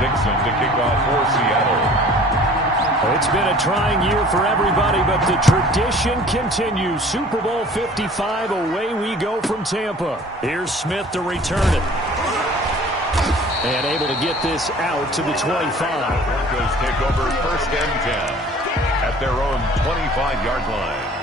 Dixon to kick off for Seattle. It's been a trying year for everybody, but the tradition continues. Super Bowl 55, away we go from Tampa. Here's Smith to return it. And able to get this out to the 25. Broncos take over first and 10 at their own 25-yard line.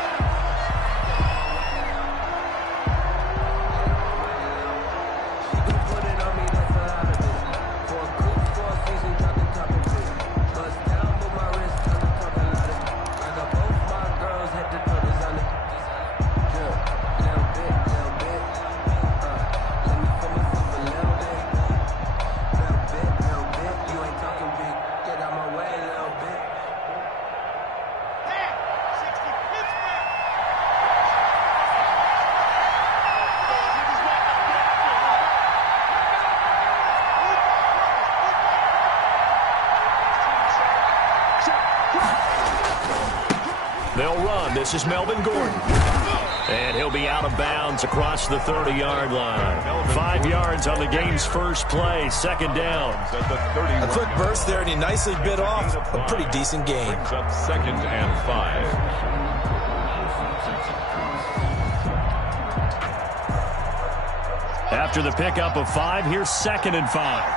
They'll run. This is Melvin Gordon. And he'll be out of bounds across the 30-yard line. 5 yards on the game's first play. Second down. A quick burst there, and he nicely bit off a pretty decent game. Brings up second and 5. After the pickup of 5, here's second and 5.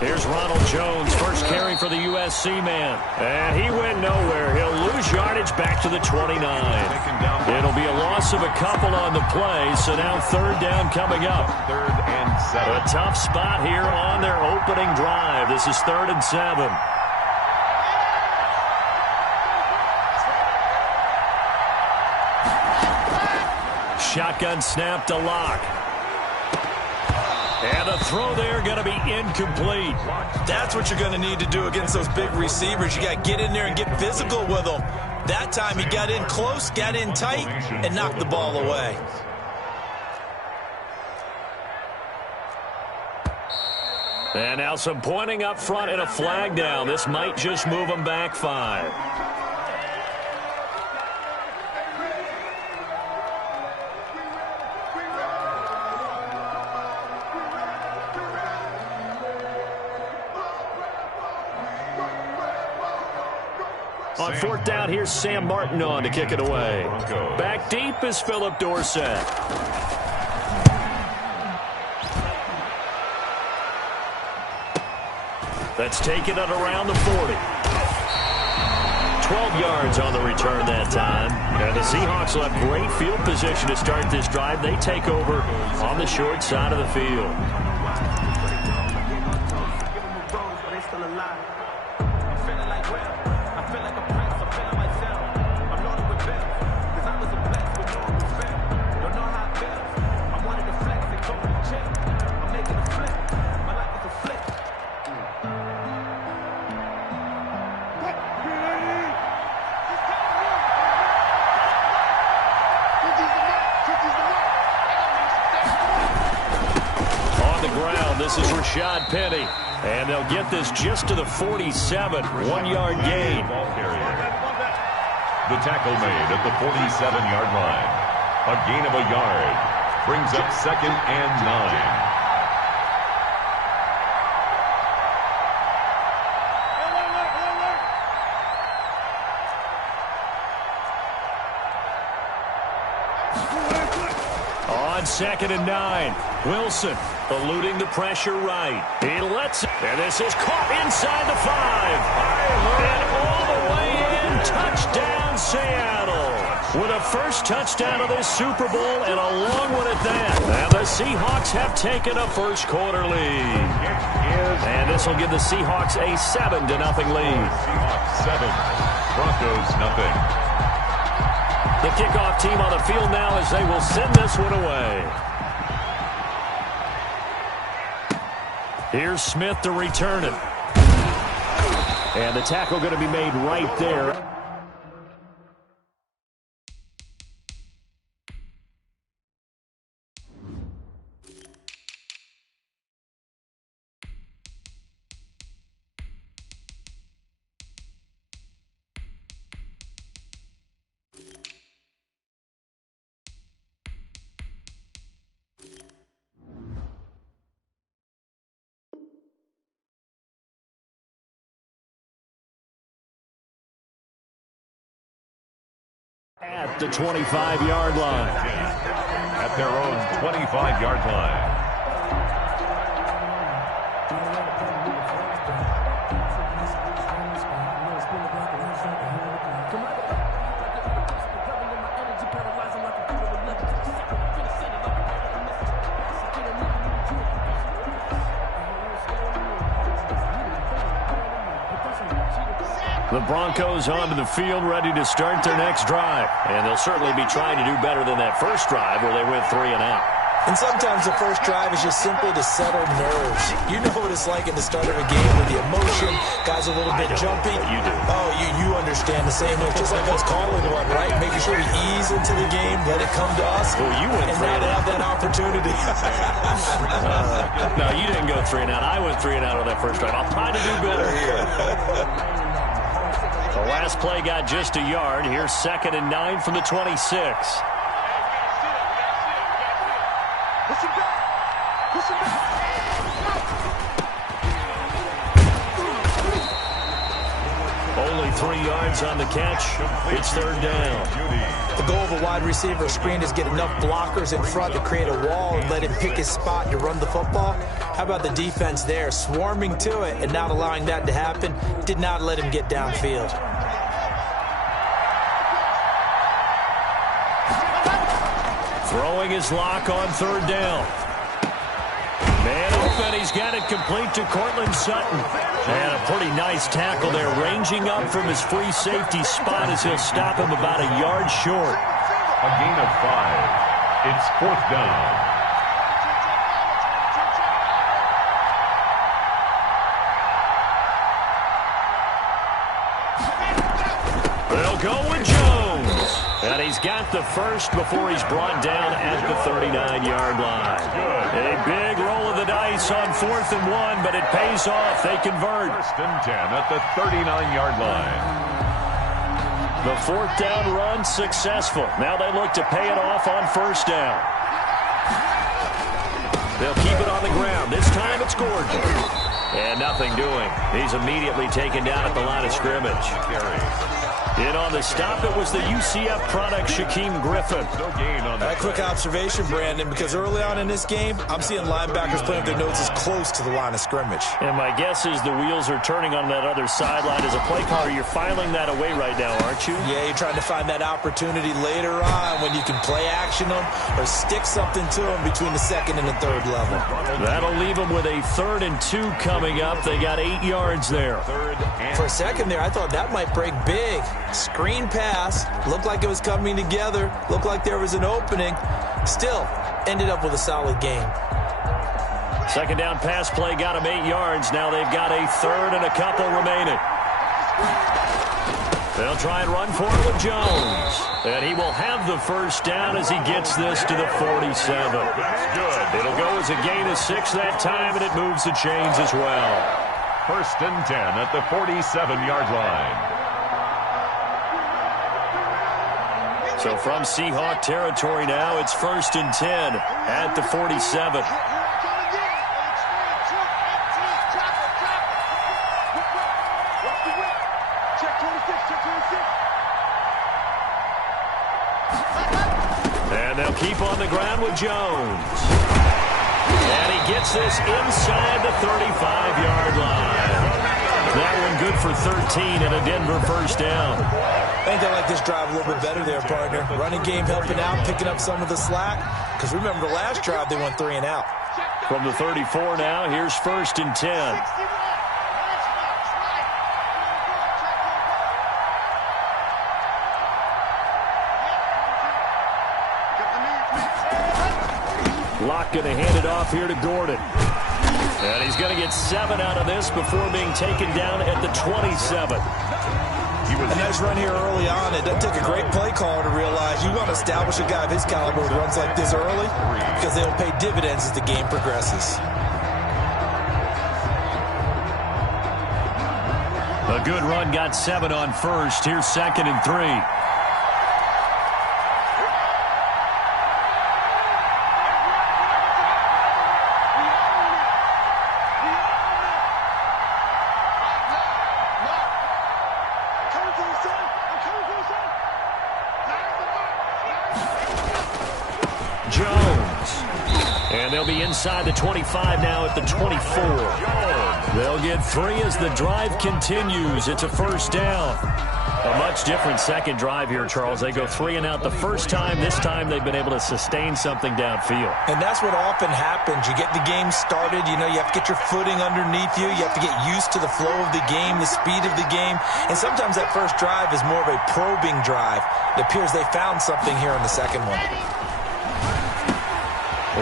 Here's Ronald Jones, first carry for the USC man. And he went nowhere. He'll lose yardage back to the 29. It'll be a loss of a couple on the play, so now third down coming up. Third and 7. A tough spot here on their opening drive. This is third and 7. Shotgun snap to Lock. And the throw there going to be incomplete. That's what you're going to need to do against those big receivers. You got to get in there and get physical with them. That time he got in close, got in tight, and knocked the ball away. And now some pointing up front and a flag down. This might just move them back 5. On fourth down, here's Sam Martin on to kick it away. Back deep is Philip Dorsett. That's taken it around the 40. 12 yards on the return that time. And the Seahawks will have great field position to start this drive. They take over on the short side of the field. This is Rashad Penny, and they'll get this just to the 47, 1-yard gain. The tackle made at the 47-yard line. A gain of a yard brings up second and 9. On second and 9, Wilson eluding the pressure right. He lets it, and this is caught inside the 5. And all the way in, touchdown Seattle. With a first touchdown of this Super Bowl and a long one at that. And the Seahawks have taken a first quarter lead. And this will give the Seahawks a 7-0 lead. Seahawks 7, Broncos nothing. The kickoff team on the field now as they will send this one away. Here's Smith to return it. And the tackle going to be made right there. At the 25-yard line. At their own 25-yard line. The Broncos onto the field, ready to start their next drive. And they'll certainly be trying to do better than that first drive where they went 3 and out. And sometimes the first drive is just simply to settle nerves. You know what it's like at the start of a game with the emotion. Guys a little bit jumpy. You do. Oh, you understand the same way. Just like us calling one, right? Making sure we ease into the game, let it come to us. Well, you went 3 and have that opportunity. No, you didn't go 3 and out. I went 3 and out on that first drive. I'll try to do better here. The last play got just a yard. Here's 2nd and 9 from the 26. Only 3 yards on the catch. It's 3rd down. The goal of a wide receiver screen is get enough blockers in front to create a wall and let him pick his spot to run the football. How about the defense there, swarming to it and not allowing that to happen? Did not let him get downfield. Throwing his lock on 3rd down. Man open, he's got it complete to Cortland Sutton. And a pretty nice tackle there, ranging up from his free safety spot as he'll stop him about a yard short. A gain of 5. It's 4th down. They'll go with Jones. And he's got the first before he's brought down at the 39-yard line. A big roll of the dice on 4th and 1, but it pays off. They convert. 1st and 10 at the 39-yard line. The 4th down run successful. Now they look to pay it off on 1st down. They'll keep it on the ground. This time it's Gordon. And nothing doing. He's immediately taken down at the line of scrimmage. In on the stop, it was the UCF product, Shaquem Griffin. No gain on that. A quick observation, Brandon, because early on in this game, I'm seeing linebackers playing their noses close to the line of scrimmage. And my guess is the wheels are turning on that other sideline. As a play caller, you're filing that away right now, aren't you? Yeah, you're trying to find that opportunity later on when you can play action them or stick something to them between the 2nd and the 3rd level. That'll leave them with a 3rd and 2 coming up. They got 8 yards there. For a second there, I thought that might break big. Screen pass, looked like it was coming together, looked like there was an opening. Still, ended up with a solid game. 2nd down pass play got them 8 yards. Now they've got a 3rd and a couple remaining. They'll try and run for it with Jones. And he will have the 1st down as he gets this to the 47. That's good. It'll go as a gain of 6 that time, and it moves the chains as well. 1st and 10 at the 47-yard line. So from Seahawk territory now, it's 1st and 10 at the 47. And they'll keep on the ground with Jones. And he gets this inside the 35-yard line. That one good for 13 and a Denver 1st down. I think they like this drive a little bit better there, partner. Running game helping out, picking up some of the slack. Because remember the last drive, they went 3 and out. From the 34 now, here's 1st and 10. Locke going to hand it off here to Gordon. And he's going to get 7 out of this before being taken down at the 27. A nice run here early on. It doesn't take a great play caller to realize you want to establish a guy of his caliber who runs like this early because they'll pay dividends as the game progresses. A good run, got 7 on 1st. Here's 2nd and 3. Jones. And they'll be inside the 25 now at the 24. They'll get 3 as the drive continues. It's a first down. A much different second drive here, Charles. They go 3 and out the first time. This time they've been able to sustain something downfield. And that's what often happens. You get the game started. You know, you have to get your footing underneath you. You have to get used to the flow of the game, the speed of the game. And sometimes that first drive is more of a probing drive. It appears they found something here on the second one.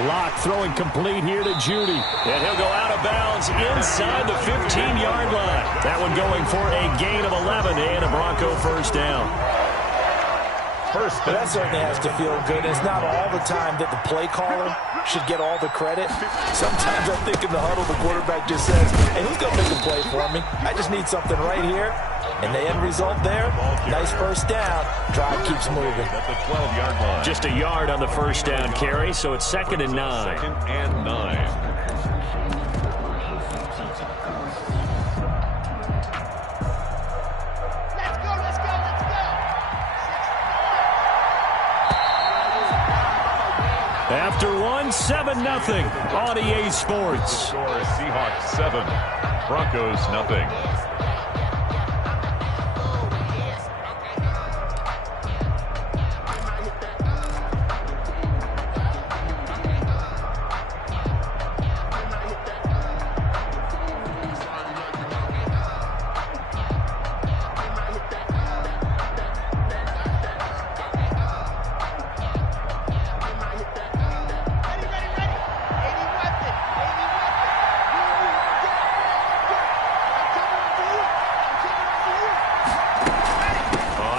Lock throwing complete here to Judy. And he'll go out of bounds inside the 15-yard line. That one going for a gain of 11 and a Bronco first down. But that certainly has to feel good. It's not all the time that the play caller should get all the credit. Sometimes I think in the huddle the quarterback just says, hey, who's going to make a play for me? I just need something right here. And the end result there, nice first down. Drive keeps moving. At the 12-yard line. Just a yard on the first down carry, so it's 2nd and 9. 2nd and 9. After one, 7-0 on EA Sports. Score Seahawks 7, Broncos nothing.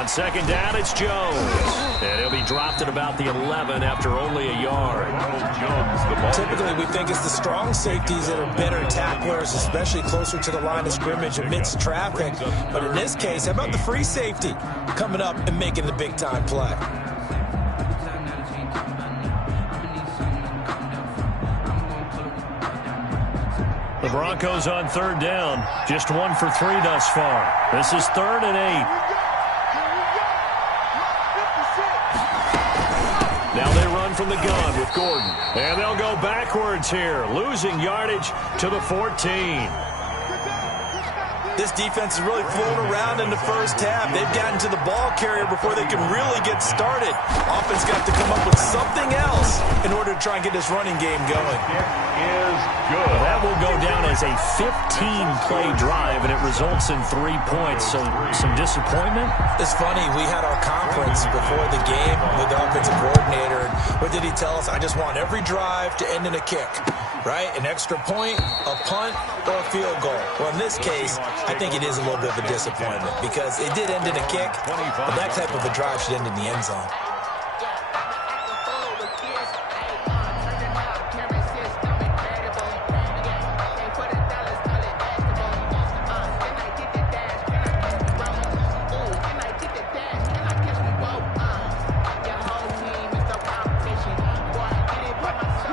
Second down, it's Jones. And he'll be dropped at about the 11 after only a yard. Typically, we think it's the strong safeties that are better tacklers, especially closer to the line of scrimmage amidst traffic. But in this case, how about the free safety coming up and making the big-time play? The Broncos on 3rd down. Just 1 for 3 thus far. This is 3rd and 8. Now they run from the gun with Gordon. And they'll go backwards here, losing yardage to the 14. This defense is really flown around in the first half. They've gotten to the ball carrier before they can really get started. Offense got to come up with something else in order to try and get this running game going. Is good. That will go down as a 15-play drive, and it results in 3 points. So some disappointment? It's funny. We had our conference before the game with the offensive coordinator. And what did he tell us? I just want every drive to end in a kick, right? An extra point, a punt, or a field goal. Well, in this case, I think it is a little bit of a disappointment because it did end in a kick, but that type of a drive should end in the end zone.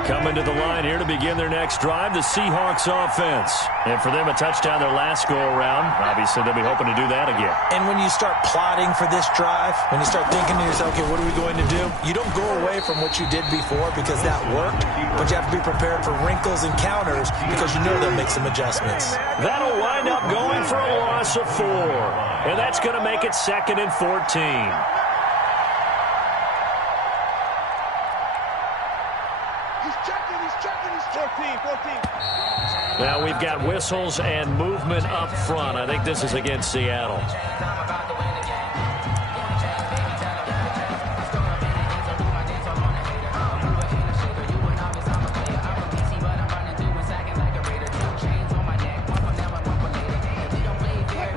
Coming to the line here to begin their next drive, the Seahawks offense. And for them, a touchdown their last go-around. Obviously, they'll be hoping to do that again. And when you start plotting for this drive, when you start thinking to yourself, okay, what are we going to do? You don't go away from what you did before because that worked, but you have to be prepared for wrinkles and counters because you know they'll make some adjustments. That'll wind up going for a loss of 4. And that's going to make it 2nd and 14. Now we've got whistles and movement up front. I think this is against Seattle.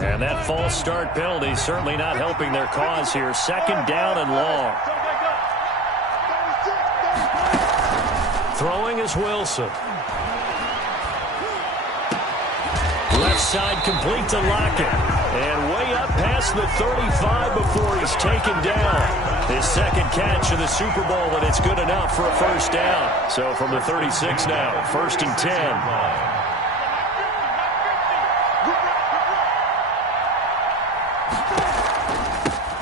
And that false start penalty certainly not helping their cause here. 2nd down and long. Throwing is Wilson. Left side complete to Lockett. And way up past the 35 before he's taken down. His 2nd catch of the Super Bowl, and it's good enough for a first down. So from the 36 now, 1st and 10.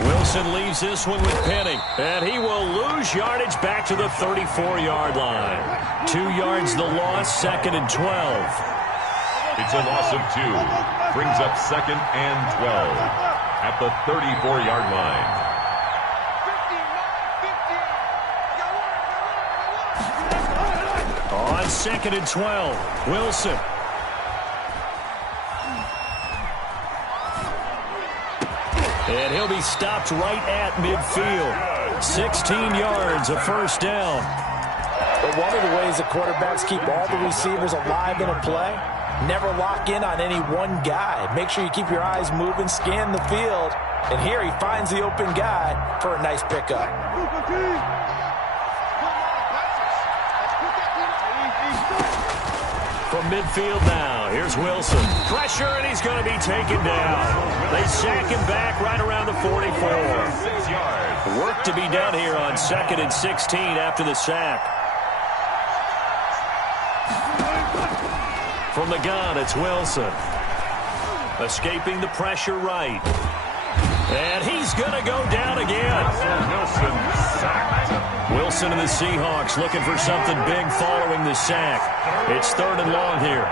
Wilson leaves this one with Penning. And he will lose lose yardage back to the 34-yard line. 2 yards the loss, 2nd and 12. It's a loss of 2. Brings up 2nd and 12 at the 34-yard line. On 2nd and 12, Wilson. And he'll be stopped right at midfield. 16 yards, a first down. But one of the ways the quarterbacks keep all the receivers alive in a play, never lock in on any one guy. Make sure you keep your eyes moving, scan the field. And here he finds the open guy for a nice pickup. From midfield now, here's Wilson. Pressure, and he's going to be taken down. They sack him back right around the 44. 6 yards. Work to be done here on 2nd and 16 after the sack. From the gun, it's Wilson. Escaping the pressure right. And he's going to go down again. Wilson sacked. Wilson and the Seahawks looking for something big following the sack. It's 3rd and long here.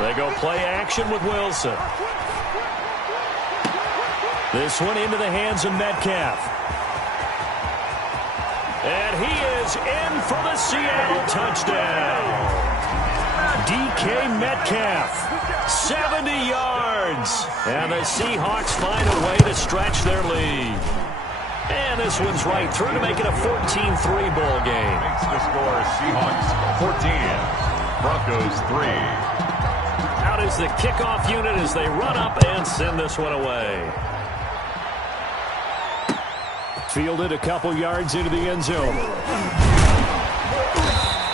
They go play action with Wilson. This one into the hands of Metcalf. And he is in for the Seattle touchdown. DK Metcalf, 70 yards. And the Seahawks find a way to stretch their lead. And this one's right through to make it a 14-3 ball game. Makes the score Seahawks 14, Broncos 3. Out is the kickoff unit as they run up and send this one away. Fielded a couple yards into the end zone.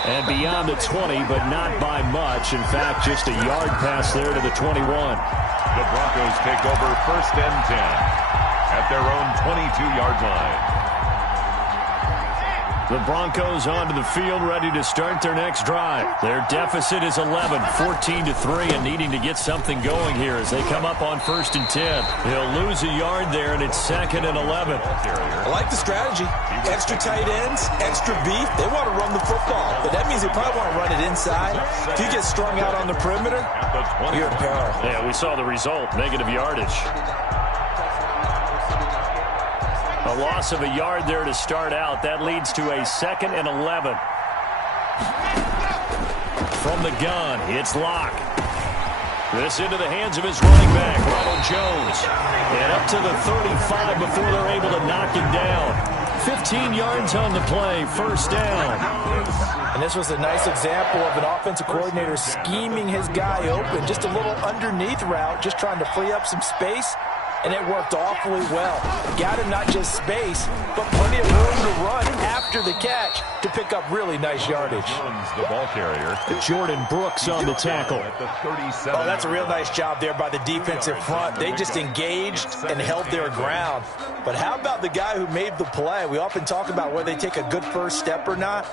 And beyond the 20, but not by much. In fact, just a yard pass there to the 21. The Broncos take over 1st and 10 at their own 22-yard line. The Broncos onto the field, ready to start their next drive. Their deficit is 11, 14-3, and needing to get something going here as they come up on 1st and 10. He'll lose a yard there, and it's 2nd and 11. I like the strategy. Extra tight ends, extra beef. They want to run the football, but that means they probably want to run it inside. If you get strung out on the perimeter, you're in peril. Yeah, we saw the result, negative yardage. A loss of a yard there to start out. That leads to a 2nd and 11. From the gun, it's Locke. This into the hands of his running back, Ronald Jones. And up to the 35 before they're able to knock him down. 15 yards on the play, 1st down. And this was a nice example of an offensive coordinator scheming his guy open. Just a little underneath route, just trying to free up some space. And it worked awfully well. Got him not just space, but plenty of room to run after the catch to pick up really nice yardage. The ball carrier. Jordan Brooks on the tackle. At the 37. Oh, that's a real nice job there by the defensive front. They just engaged and held their ground. But how about the guy who made the play? We often talk about whether they take a good first step or not.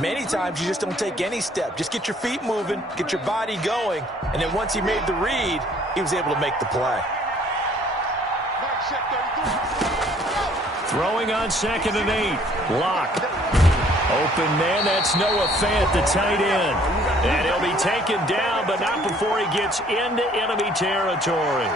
Many times you just don't take any step. Just get your feet moving, get your body going, and then once he made the read, he was able to make the play. Throwing on 2nd and 8. Locke. Open man, that's Noah Fant, the tight end. And he'll be taken down, but not before he gets into enemy territory.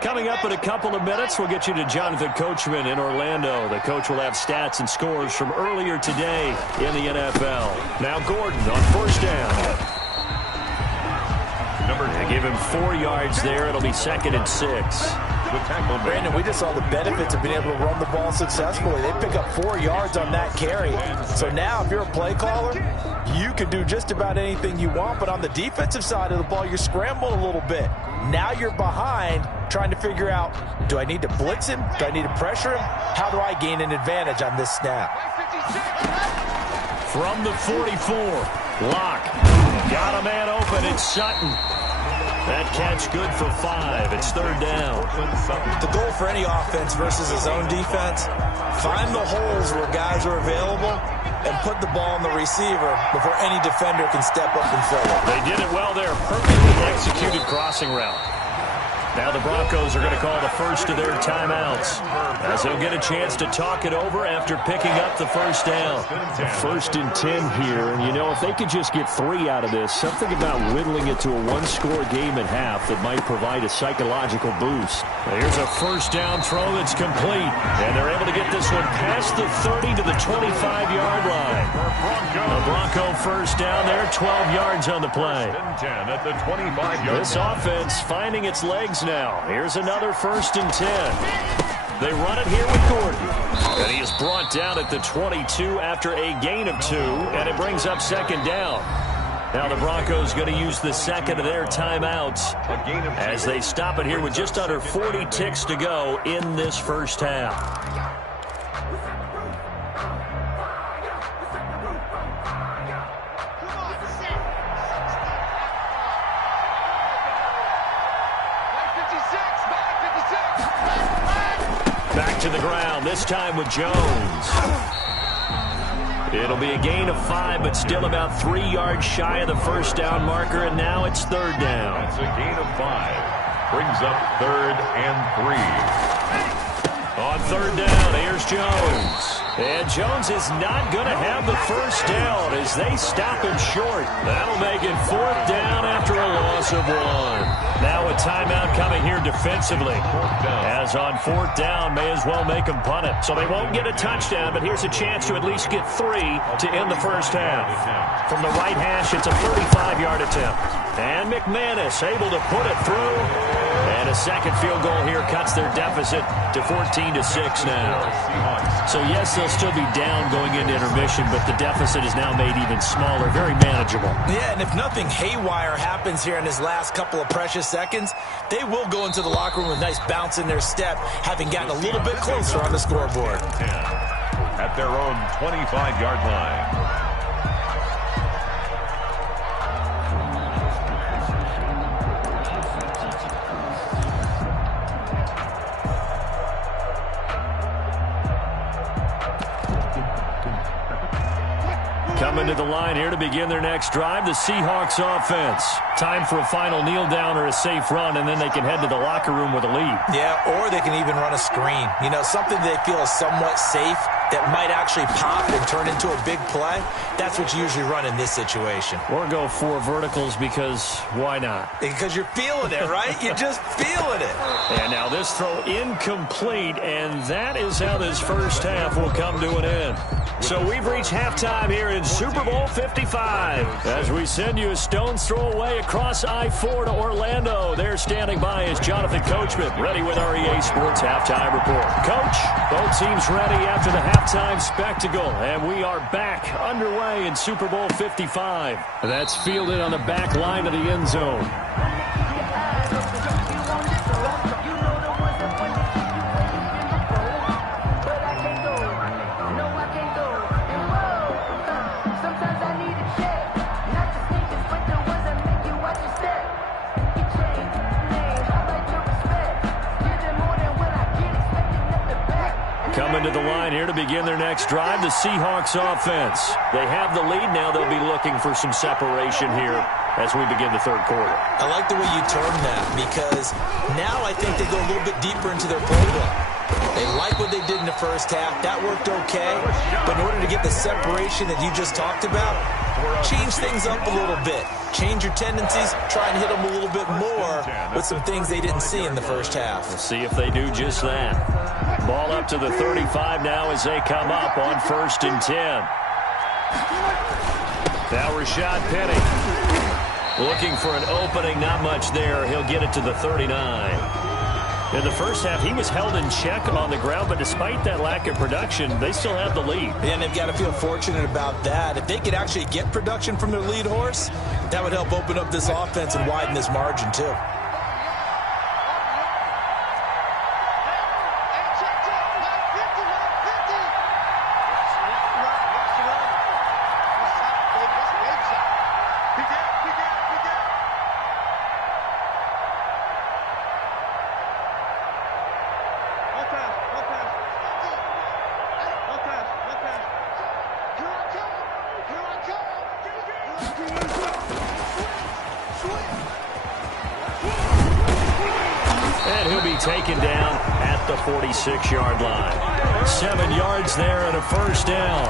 Coming up in a couple of minutes, we'll get you to Jonathan Coachman in Orlando. The coach will have stats and scores from earlier today in the NFL. Now Gordon on 1st down. They give him 4 yards there. It'll be 2nd and 6. Brandon, we just saw the benefits of being able to run the ball successfully. They pick up 4 yards on that carry. So now if you're a play caller, you can do just about anything you want. But on the defensive side of the ball, you're scrambling a little bit. Now you're behind trying to figure out, do I need to blitz him? Do I need to pressure him? How do I gain an advantage on this snap? From the 44, Locke. Got a man open. It's Sutton. That catch good for 5. It's third down. The goal for any offense versus his own defense, find the holes where guys are available and put the ball on the receiver before any defender can step up and fill it. They did it well there. Perfectly executed crossing route. Now the Broncos are going to call the first of their timeouts, as they'll get a chance to talk it over after picking up the first down. 1st and 10 here, and you know, if they could just get 3 out of this, something about whittling it to a one-score game at half that might provide a psychological boost. Here's a first down throw that's complete, and they're able to get this one past the 30 to the 25-yard line. The Bronco first down there, 12 yards on the play. 10 at the 25-yard This offense finding its legs now. Here's another 1st and 10. They run it here with Gordon. And he is brought down at the 22 after a gain of 2, and it brings up 2nd down. Now the Broncos going to use the second of their timeouts as they stop it here with just under 40 ticks to go in this first half. Back to the ground, this time with Jones. It'll be a gain of 5, but still about 3 yards shy of the first down marker, and now it's third down. That's a gain of 5. Brings up 3rd and 3. On third down, here's Jones. And Jones is not going to have the first down as they stop him short. That'll make it 4th down after a loss of 1. Now a timeout coming here defensively. As on 4th down, may as well make them punt it. So they won't get a touchdown, but here's a chance to at least get 3 to end the first half. From the right hash, it's a 35-yard attempt. And McManus able to put it through. And a second field goal here cuts their deficit to 14-6 now. So yes, they'll still be down going into intermission, but the deficit is now made even smaller, very manageable. Yeah, and if nothing haywire happens here in his last couple of precious seconds, they will go into the locker room with a nice bounce in their step, having gotten a little bit closer on the scoreboard. At their own 25-yard line. Coming to the line here to begin their next drive, the Seahawks offense. Time for a final kneel down or a safe run, and then they can head to the locker room with a lead. Yeah, or they can even run a screen. You know, something they feel is somewhat safe that might actually pop and turn into a big play. That's what you usually run in this situation. Or go 4 verticals because why not? Because you're feeling it, right? You're just feeling it. And now this throw incomplete, and that is how this first half will come to an end. So we've reached halftime here in Super Bowl 55. As we send you a stone's throw away across I-4 to Orlando. There standing by is Jonathan Coachman, ready with our EA Sports Halftime Report. Coach, both teams ready after the halftime spectacle, and we are back underway in Super Bowl 55. That's fielded on the back line of the end zone. Coming to the line here to begin their next drive, the Seahawks offense. They have the lead now. They'll be looking for some separation here as we begin the third quarter. I like the way you term that because now I think they go a little bit deeper into their playbook. They like what they did in the first half. That worked okay. But in order to get the separation that you just talked about, change things up a little bit. Change your tendencies. Try and hit them a little bit more with some things they didn't see in the first half. We'll see if they do just that. Ball up to the 35 now as they come up on 1st and 10. Now Rashad Penny looking for an opening. Not much there. He'll get it to the 39. In the first half, he was held in check on the ground, but despite that lack of production, they still have the lead. And they've got to feel fortunate about that. If they could actually get production from their lead horse, that would help open up this offense and widen this margin, too. taken down at the 46-yard line. 7 yards there and a first down.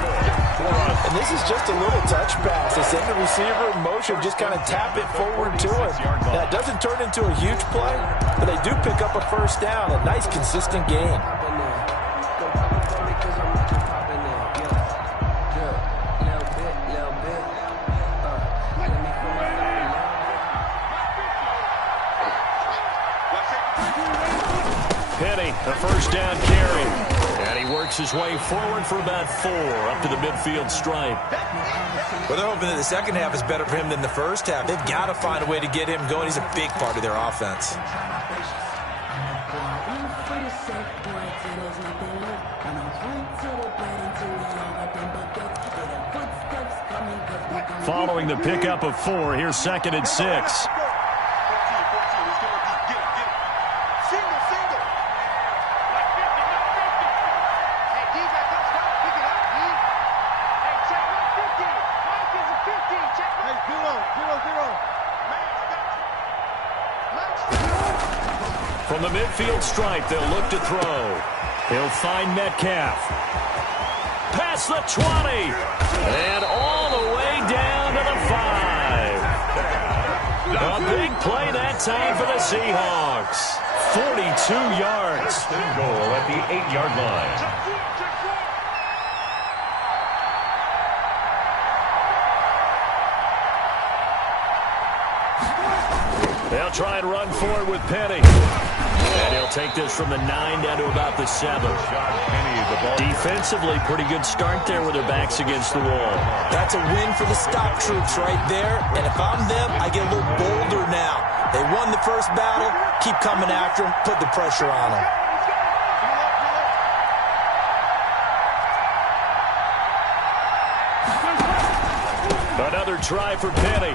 And this is just a little touch pass. They send the receiver in motion, just kind of tap it forward to him. Now, it doesn't turn into a huge play, but they do pick up a first down. A nice, consistent game. The first down carry. And he works his way forward for about 4 up to the midfield stripe. Well, they're hoping that the second half is better for him than the first half. They've got to find a way to get him going. He's a big part of their offense. Following the pickup of 4, here's 2nd and 6. From the midfield stripe, they'll look to throw. He'll find Metcalf. Past the 20. And all the way down to the 5. A big play that time for the Seahawks. 42 yards. Goal at the 8-yard line. They'll try and run forward with Penny. And he'll take this from the 9 down to about the 7. Defensively, pretty good start there with their backs against the wall. That's a win for the stop troops right there. And if I'm them, I get a little bolder now. They won the first battle. Keep coming after them. Put the pressure on them. Another try for Penny.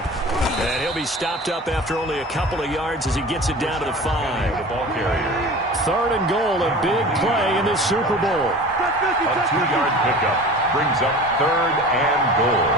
And he'll be stopped up after only a couple of yards as he gets it down to the 5. The ball carrier. 3rd and goal, a big play in this Super Bowl. A 2-yard pickup brings up 3rd and goal.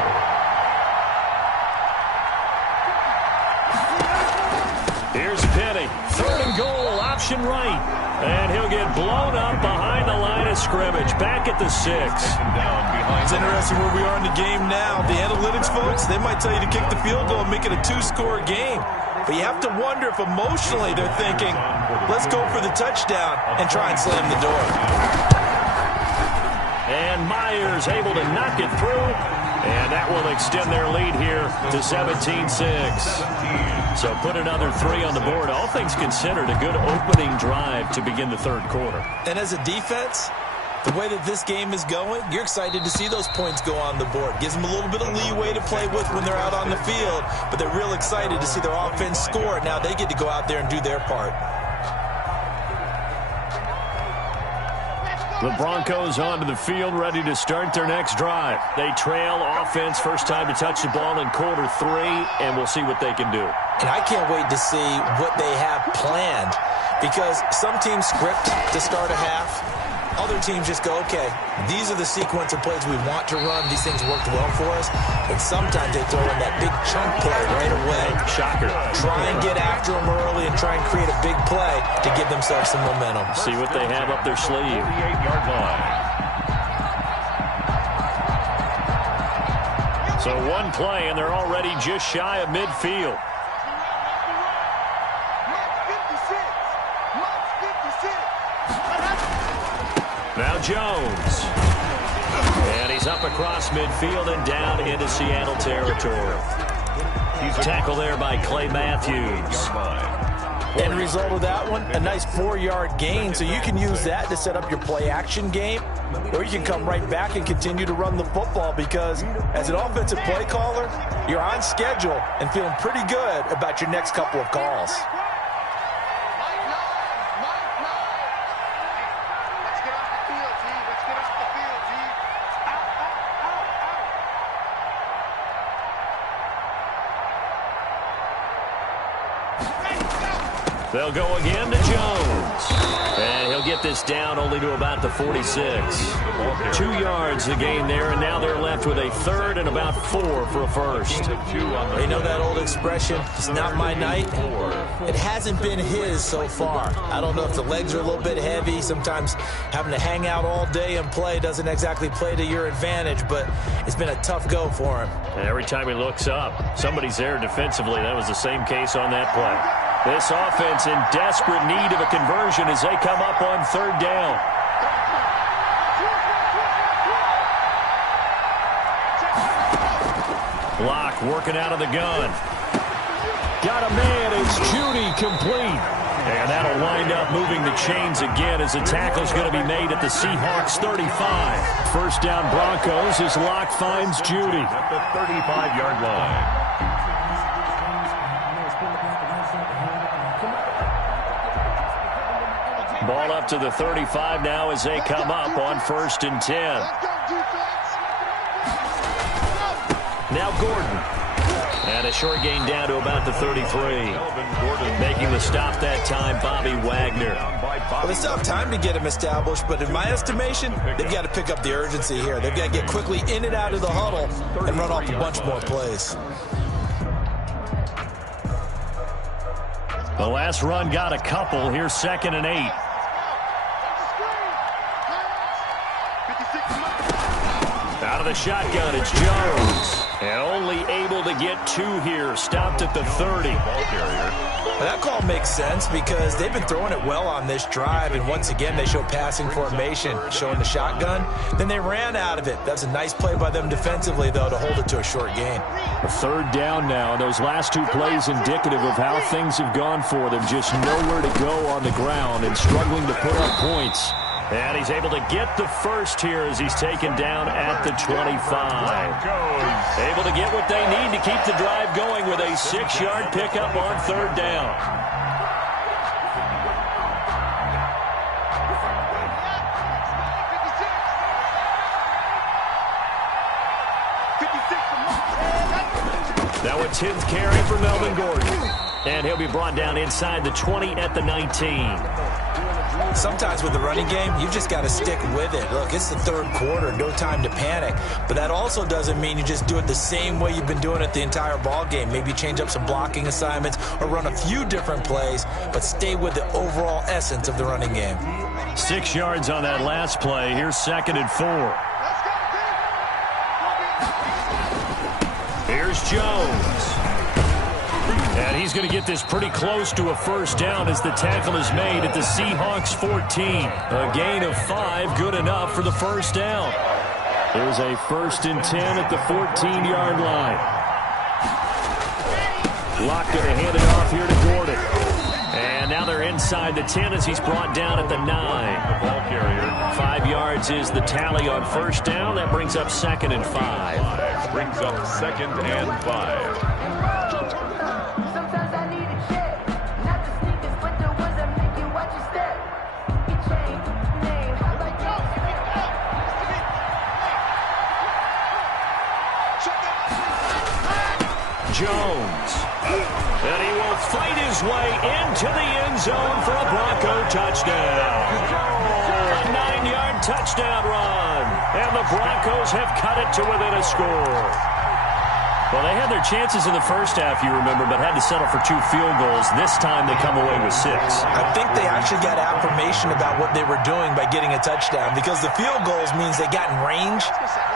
Here's Penny. 3rd and goal, option right. And he'll get blown up behind the line of scrimmage. Back at the 6. It's interesting where we are in the game now. The analytics folks, they might tell you to kick the field goal and make it a 2-score game. But you have to wonder if emotionally they're thinking, let's go for the touchdown and try and slam the door. And Myers able to knock it through. And that will extend their lead here to 17-6. So put another 3 on the board. All things considered, a good opening drive to begin the 3rd quarter. And as a defense, the way that this game is going, you're excited to see those points go on the board. Gives them a little bit of leeway to play with when they're out on the field, but they're real excited to see their offense score. Now they get to go out there and do their part. The Broncos onto the field, ready to start their next drive. They trail offense, first time to touch the ball in quarter 3, and we'll see what they can do. And I can't wait to see what they have planned, because some teams script to start a half. Other teams just go, okay, these are the sequence of plays we want to run. These things worked well for us. And sometimes they throw in that big chunk play right away. Shocker. Try and get after them early and try and create a big play to give themselves some momentum. See what they have up their sleeve. 48-yard line. So one play, and they're already just shy of midfield. Now Jones. And he's up across midfield and down into Seattle territory. He's tackled there by Clay Matthews. End result of that one, a nice 4-yard gain, so you can use that to set up your play-action game, or you can come right back and continue to run the football, because as an offensive play caller, you're on schedule and feeling pretty good about your next couple of calls. They'll go again to Jones. And he'll They'll get this down only to about the 46. 2 yards the gain there, and now they're left with a third and about 4 for a first. You know that old expression, it's not my night? It hasn't been his so far. I don't know if the legs are a little bit heavy. Sometimes having to hang out all day and play doesn't exactly play to your advantage, but it's been a tough go for him. And every time he looks up, somebody's there defensively. That was the same case on that play. This offense in desperate need of a conversion as they come up on third down. Block working out of the gun. Got a man. It's Judy complete. And that'll wind up moving the chains again as the tackle's going to be made at the Seahawks 35. First down Broncos as Locke finds Judy. At the 35-yard line. Ball up to the 35 now as they come up on 1st and 10. Now Gordon. And a short gain down to about the 33. Making the stop that time, Bobby Wagner. Well, they still have time to get him established, but in my estimation, they've got to pick up the urgency here. They've got to get quickly in and out of the huddle and run off a bunch more plays. The last run got a couple. Here's 2nd and 8. Out of the shotgun, it's Jones. And only able to get 2 here. Stopped at the 30. Ball carrier. Well, that call makes sense because they've been throwing it well on this drive, and once again they show passing formation, showing the shotgun. Then they ran out of it. That's a nice play by them defensively, though, to hold it to a short gain. A third down now. Those last 2 plays indicative of how things have gone for them. Just nowhere to go on the ground and struggling to put up points. And he's able to get the first here as he's taken down at the 25. Able to get what they need to keep the drive going with a 6-yard pickup on third down. Now a 10th carry for Melvin Gordon. And he'll be brought down inside the 20 at the 19. Sometimes with the running game, you've just got to stick with it. Look, it's the third quarter, no time to panic. But that also doesn't mean you just do it the same way you've been doing it the entire ball game. Maybe change up some blocking assignments or run a few different plays, but stay with the overall essence of the running game. 6 yards on that last play. Here's 2nd and 4. Here's Jones. And he's going to get this pretty close to a first down as the tackle is made at the Seahawks 14. A gain of 5, good enough for the first down. There's a 1st and 10 at the 14-yard line. Locke going to hand it off here to Gordon. And now they're inside the 10 as he's brought down at the 9. The ball carrier. 5 yards is the tally on first down. That brings up 2nd and 5. Brings up 2nd and 5. Jones. And he will fight his way into the end zone for a Bronco touchdown. A 9-yard touchdown run. And the Broncos have cut it to within a score. Well, they had their chances in the first half, you remember, but had to settle for 2 field goals. This time they come away with 6. I think they actually got affirmation about what they were doing by getting a touchdown because the field goals means they got in range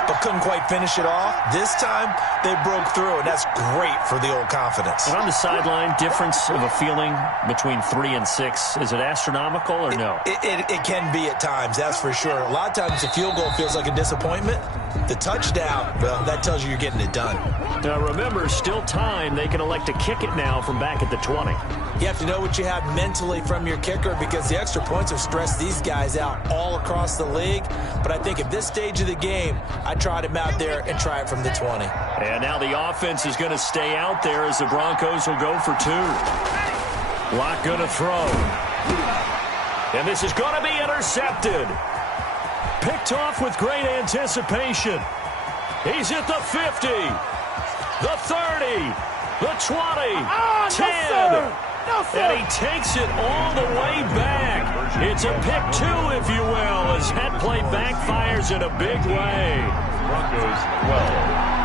but couldn't quite finish it off. This time, they broke through, and that's great for the old confidence. And on the sideline, difference of a feeling between 3 and 6, is it astronomical or no? It can be at times, that's for sure. A lot of times the field goal feels like a disappointment. The touchdown, well, that tells you you're getting it done. Now, remember, still time. They can elect to kick it now from back at the 20. You have to know what you have mentally from your kicker because the extra points have stressed these guys out all across the league. But I think at this stage of the game, I tried him out there and try it from the 20. And now the offense is going to stay out there as the Broncos will go for 2. Locke going to throw. And this is going to be intercepted. Picked off with great anticipation. He's at the 50, the 30, the 20, 10. No, and he takes it all the way back. It's a pick two, if you will, as that play backfires in a big way. Broncos 12.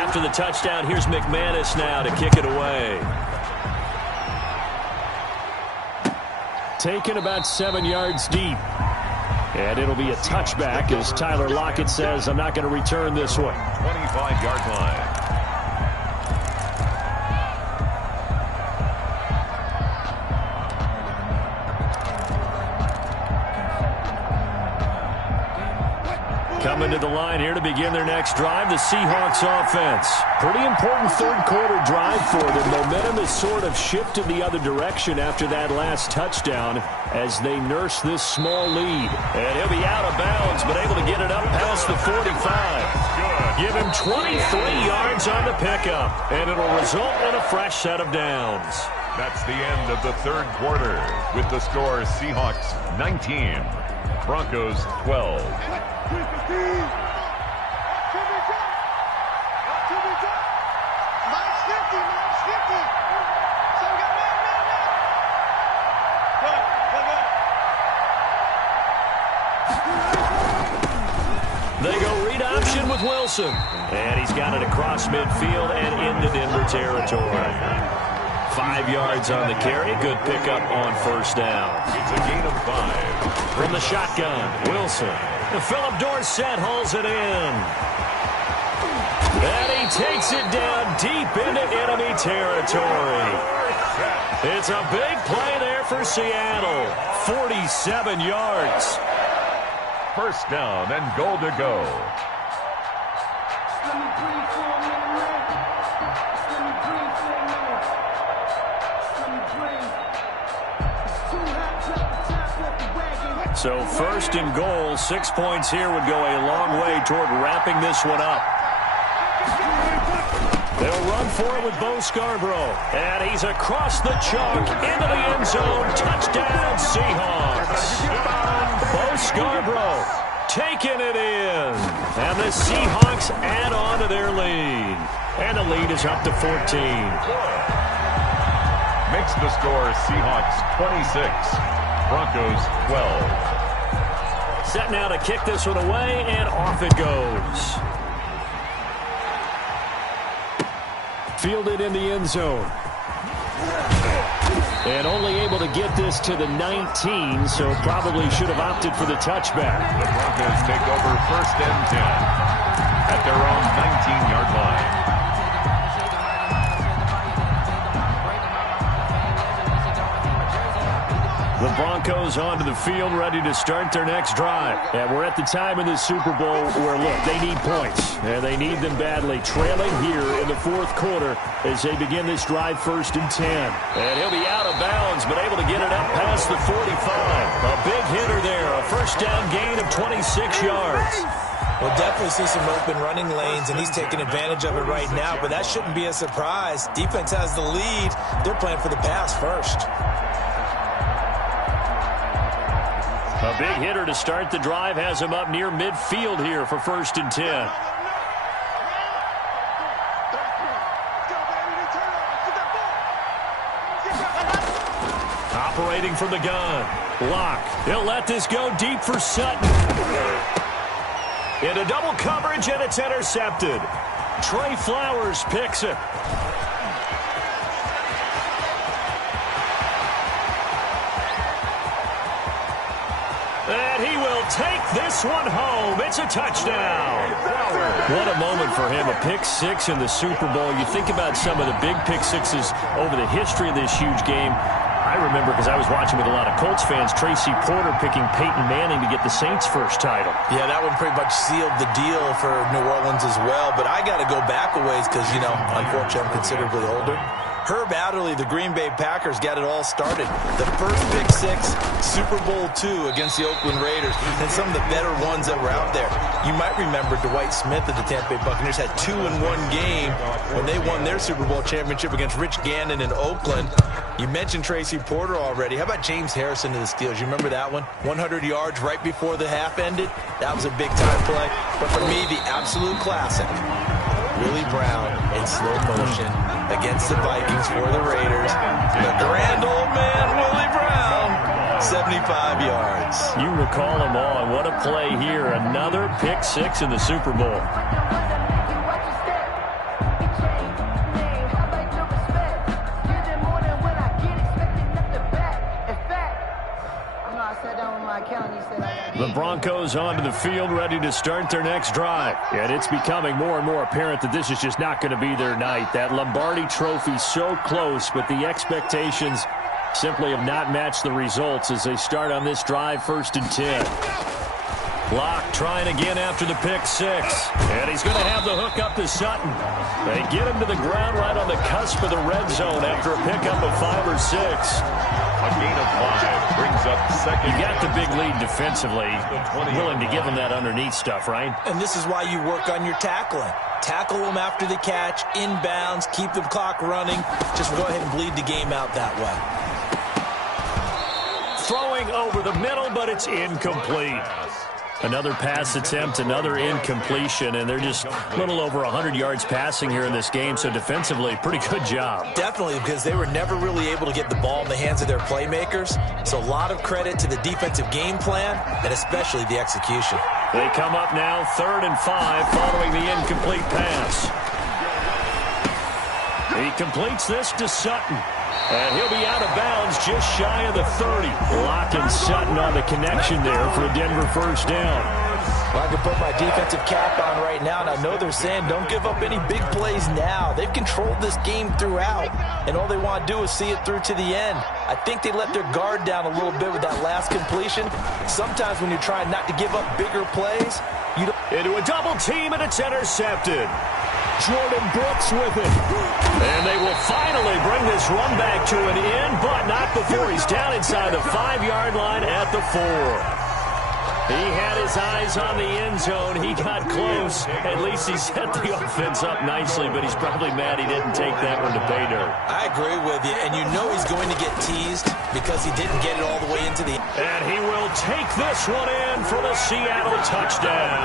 After the touchdown, here's McManus now to kick it away. Taken about 7 yards deep. And it'll be a touchback as Tyler Lockett says, I'm not going to return this one. 25-yard line. Coming to the line here to begin their next drive, the Seahawks offense. Pretty important third quarter drive for them. Momentum has sort of shifted the other direction after that last touchdown as they nurse this small lead. And he'll be out of bounds, but able to get it up past the 45. Give him 23 yards on the pickup, and it'll result in a fresh set of downs. That's the end of the third quarter with the score Seahawks 19, Broncos 12. They go read option with Wilson. And he's got it across midfield and into Denver territory. 5 yards on the carry. Good pickup on first down. It's a gain of 5. From the shotgun, Wilson. And Philip Dorsett hauls it in. And he takes it down deep into enemy territory. It's a big play there for Seattle. 47 yards. First down and goal to go. So first and goal, 6 points here would go a long way toward wrapping this one up. They'll run for it with Bo Scarborough. And he's across the chalk into the end zone. Touchdown, Seahawks. Bo Scarborough taking it in. And the Seahawks add on to their lead. And the lead is up to 14. Makes the score Seahawks 26, Broncos 12. Set now to kick this one away, and off it goes. Fielded in the end zone. And only able to get this to the 19, so probably should have opted for the touchback. The Broncos take over first and 10 at their own 19-yard line. The Broncos onto the field, ready to start their next drive. And we're at the time in the Super Bowl where, look, they need points. And they need them badly. Trailing here in the fourth quarter as they begin this drive first and 10. And he'll be out of bounds, but able to get it up past the 45. A big hitter there. A first down gain of 26 yards. We'll definitely see some open running lanes, and he's taking advantage of it right now. But that shouldn't be a surprise. Defense has the lead. They're playing for the pass first. A big hitter to start the drive has him up near midfield here for first and 10. Operating from the gun. Lock. He'll let this go deep for Sutton. Into double coverage, and it's intercepted. Trey Flowers picks it. And he will take this one home. It's a touchdown. What a moment for him. A pick six in the Super Bowl. You think about some of the big pick sixes over the history of this huge game. I remember, because I was watching with a lot of Colts fans, Tracy Porter picking Peyton Manning to get the Saints' first title. Yeah, that one pretty much sealed the deal for New Orleans as well. But I got to go back a ways because, you know, unfortunately I'm considerably older. Herb Adderley, the Green Bay Packers, got it all started. The first pick six, Super Bowl II against the Oakland Raiders, and some of the better ones that were out there. You might remember Dwight Smith of the Tampa Bay Buccaneers had 2-in-1 game when they won their Super Bowl championship against Rich Gannon in Oakland. You mentioned Tracy Porter already. How about James Harrison of the Steelers? You remember that one? 100 yards right before the half ended. That was a big-time play. But for me, the absolute classic, Willie Brown in slow motion against the Vikings for the Raiders. The grand old man, Willie Brown, 75 yards. You recall them all. What a play here. Another pick six in the Super Bowl. The Broncos onto the field, ready to start their next drive. And it's becoming more and more apparent that this is just not going to be their night. That Lombardi trophy so close, but the expectations simply have not matched the results as they start on this drive, 1st and 10. Locke trying again after the pick six. And he's going to have the hook up to Sutton. They get him to the ground right on the cusp of the red zone after a pickup of 5 or 6. A gain of 5 brings up second. You got the big lead defensively. Willing to give them that underneath stuff, right? And this is why you work on your tackling. Tackle them after the catch, inbounds, keep the clock running. Just go ahead and bleed the game out that way. Throwing over the middle, but it's incomplete. Another pass attempt, another incompletion, and they're just a little over 100 yards passing here in this game, so defensively, pretty good job. Definitely, because they were never really able to get the ball in the hands of their playmakers, so a lot of credit to the defensive game plan, and especially the execution. They come up now 3rd and 5 following the incomplete pass. He completes this to Sutton. And he'll be out of bounds just shy of the 30. Locke and Sutton on the connection there for a Denver first down. Well, I can put my defensive cap on right now, and I know they're saying don't give up any big plays now. They've controlled this game throughout, and all they want to do is see it through to the end. I think they let their guard down a little bit with that last completion. Sometimes when you're trying not to give up bigger plays, you don't... Into a double team, and it's intercepted. Jordan Brooks with it. And they will finally bring this run back to an end, but not before he's down inside the 5-yard line at the 4. He had his eyes on the end zone. He got close. At least he set the offense up nicely, but he's probably mad he didn't take that one to pay dirt. I agree with you, and you know he's going to get teased because he didn't get it all the way into the... And he will take this one in for the Seattle touchdown.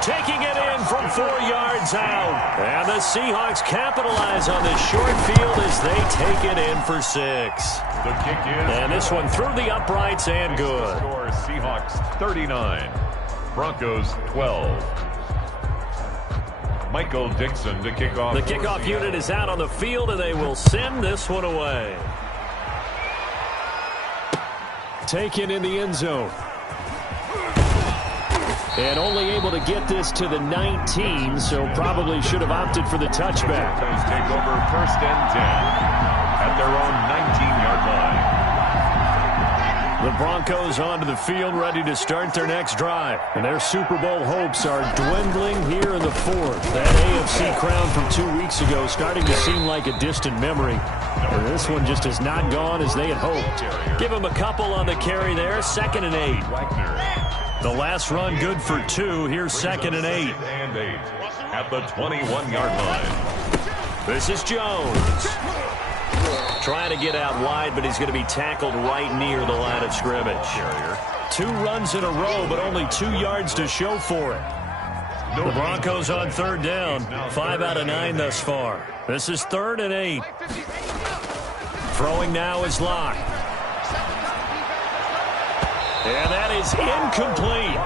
Taking it in from 4 yards out. And the Seahawks capitalize on this short field as they take it in for 6. The kick is... And this one through the uprights and good. Score Seahawks 39. Broncos 12. Michael Dixon to kick off. The kickoff unit is out on the field, and they will send this one away. Taken in the end zone. And only able to get this to the 19, so probably should have opted for the touchback. Broncos take over 1st and 10 at their own 19-yard line. The Broncos onto the field, ready to start their next drive. And their Super Bowl hopes are dwindling here in the 4th. That AFC crown from 2 weeks ago starting to seem like a distant memory. And this one just has not gone as they had hoped. Give them a couple on the carry there, 2nd and 8. The last run good for 2. Here's 2nd and 8. At the 21-yard line. This is Jones. Trying to get out wide, but he's going to be tackled right near the line of scrimmage. 2 runs in a row, but only 2 yards to show for it. The Broncos on 3rd down. 5 out of 9 thus far. This is 3rd and 8. Throwing now is Locke. And that is incomplete.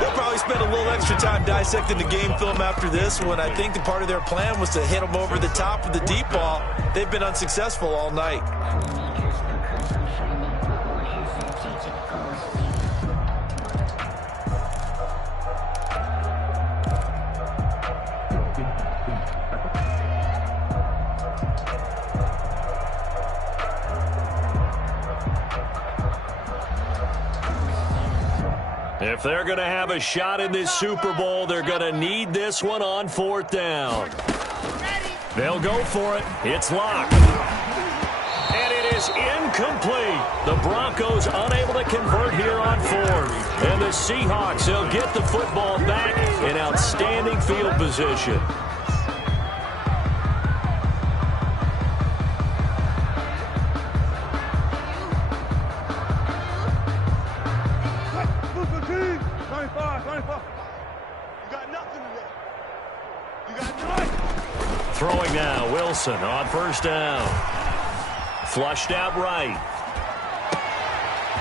They'll probably spend a little extra time dissecting the game film after this one. I think the part of their plan was to hit them over the top with the deep ball. They've been unsuccessful all night. If they're going to have a shot in this Super Bowl, they're going to need this one on 4th down. They'll go for it. It's Locke. And it is incomplete. The Broncos unable to convert here on 4th. And the Seahawks, they'll get the football back in outstanding field position. Throwing now, Wilson on first down. Flushed out right.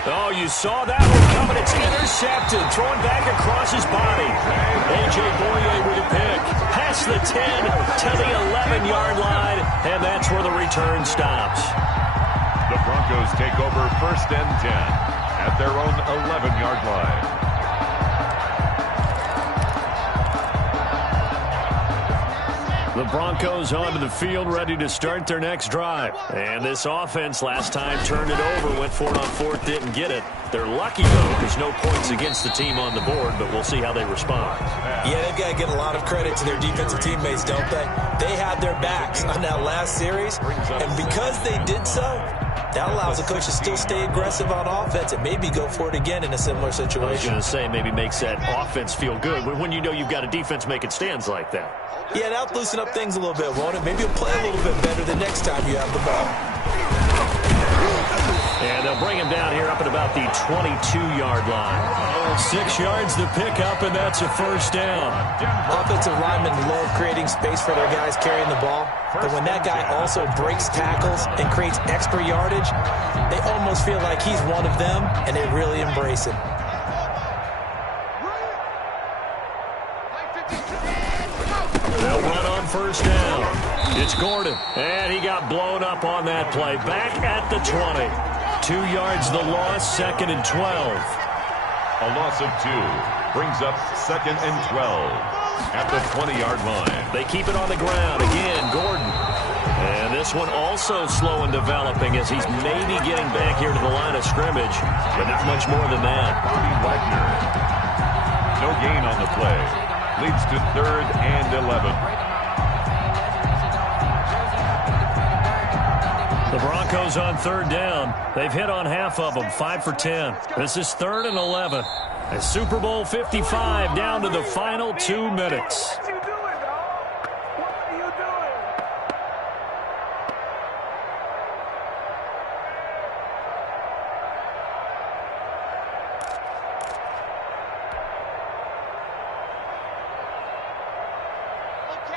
Oh, you saw that one coming. It's intercepted. Throwing back across his body. A.J. Boye with a pick. Past the 10 to the 11-yard line, and that's where the return stops. The Broncos take over first and 10 at their own 11-yard line. The Broncos onto the field, ready to start their next drive. And this offense last time turned it over, went for it on fourth, didn't get it. They're lucky, though. There's no points against the team on the board, but we'll see how they respond. Yeah, they've got to give a lot of credit to their defensive teammates, don't they? They had their backs on that last series, and because they did so, that allows the coach to still stay aggressive on offense and maybe go for it again in a similar situation. I was going to say, maybe makes that offense feel good when you know you've got a defense making stands like that. Yeah, that'll loosen up things a little bit, won't it? Maybe you'll play a little bit better the next time you have the ball. And they'll bring him down here up at about the 22-yard line. 6 yards the pickup, and that's a first down. Offensive linemen love creating space for their guys carrying the ball. But when that guy also breaks tackles and creates extra yardage, they almost feel like he's one of them, and they really embrace him. They'll run on first down. It's Gordon, and he got blown up on that play. Back at the 20. 2 yards the loss, second and 12. A loss of 2 brings up second and 12 at the 20-yard line. They keep it on the ground. Again, Gordon. And this one also slow in developing as he's maybe getting back here to the line of scrimmage, but not much more than that. Wagner. No gain on the play. Leads to third and 11. The Broncos on third down. They've hit on half of them, 5 for 10. This is third and 11. A Super Bowl 55 down to the final 2 minutes.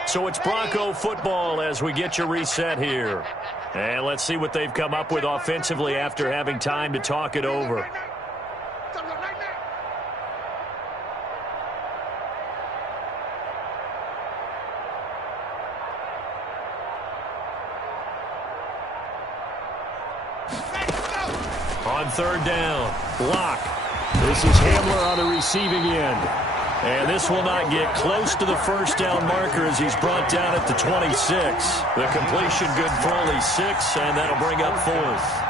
So it's Bronco football as we get you reset here. And let's see what they've come up with offensively after having time to talk it over. On third down, Locke. This is Hamler on the receiving end. And this will not get close to the first down marker as he's brought down at the 26. The completion good for only 6, and that'll bring up fourth.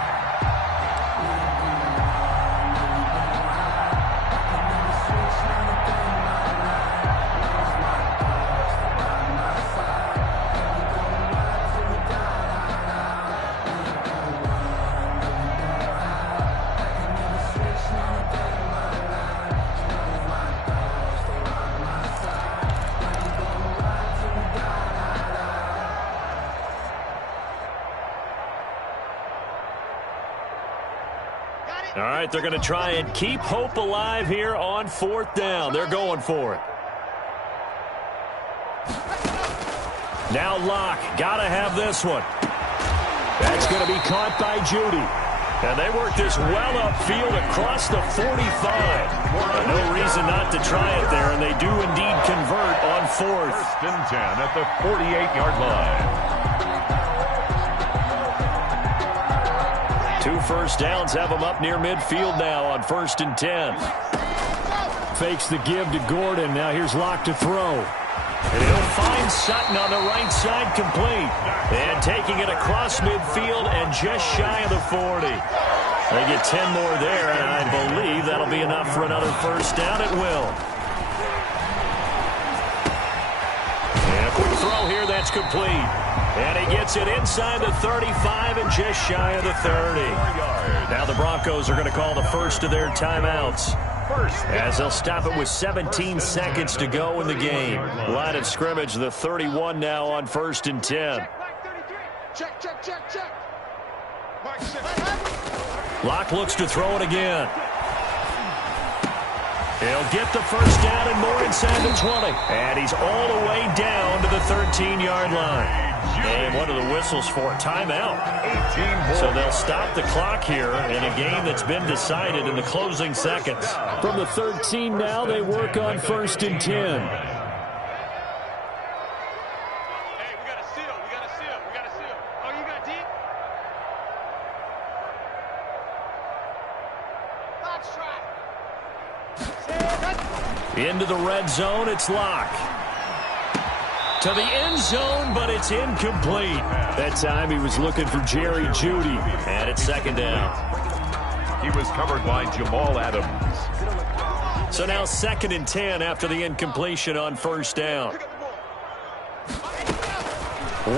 All right, they're going to try and keep hope alive here on fourth down. They're going for it. Now Locke, got to have this one. That's going to be caught by Judy. And they work this well upfield across the 45. No reason not to try it there, and they do indeed convert on fourth. First and 10 at the 48-yard line. 2 first downs have them up near midfield now on first and 10. Fakes the give to Gordon. Now here's Locke to throw. And he'll find Sutton on the right side complete. And taking it across midfield and just shy of the 40. They get 10 more there, and I believe that'll be enough for another first down. It will. And a quick throw here that's complete. And he gets it inside the 35 and just shy of the 30. Now the Broncos are going to call the first of their timeouts, as they'll stop it with 17 seconds to go in the game. Line of scrimmage, the 31 now on first and 10. Locke looks to throw it again. He'll get the first down and more inside the 20. And he's all the way down to the 13-yard line. And what are the whistles for? Timeout. So they'll stop the clock here in a game that's been decided in the closing seconds. From the 13 now, they work on 1st and 10. Into the red zone, it's Locke. To the end zone, but it's incomplete. That time he was looking for Jerry Jeudy. And it's 2nd down. He was covered by Jamal Adams. So now 2nd and 10 after the incompletion on 1st down.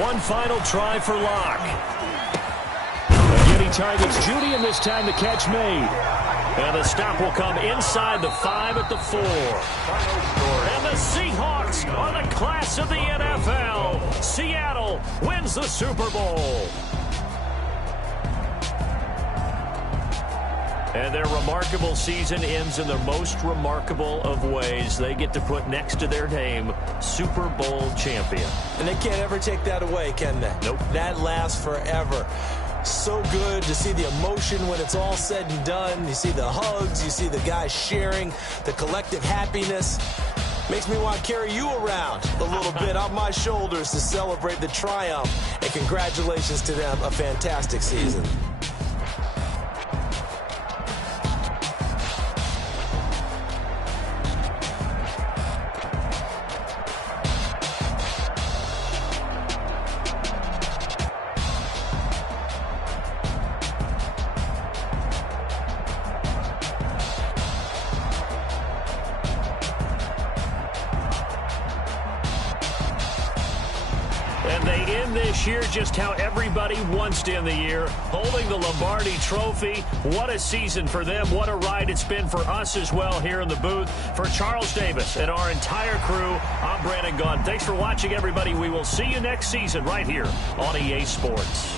One final try for Locke. Again, he targets Jeudy, and this time the catch made. And the stop will come inside the 5 at the 4. And the Seahawks are the class of the NFL. Seattle wins the Super Bowl. And their remarkable season ends in the most remarkable of ways. They get to put next to their name, Super Bowl champion. And they can't ever take that away, can they? Nope. That lasts forever. So good to see the emotion when it's all said and done. You see the hugs, you see the guys sharing, the collective happiness. Makes me want to carry you around a little bit on my shoulders to celebrate the triumph. And congratulations to them, a fantastic season. And they end this year just how everybody wants to end the year, holding the Lombardi Trophy. What a season for them. What a ride it's been for us as well here in the booth. For Charles Davis and our entire crew, I'm Brandon Gaudin. Thanks for watching, everybody. We will see you next season right here on EA Sports.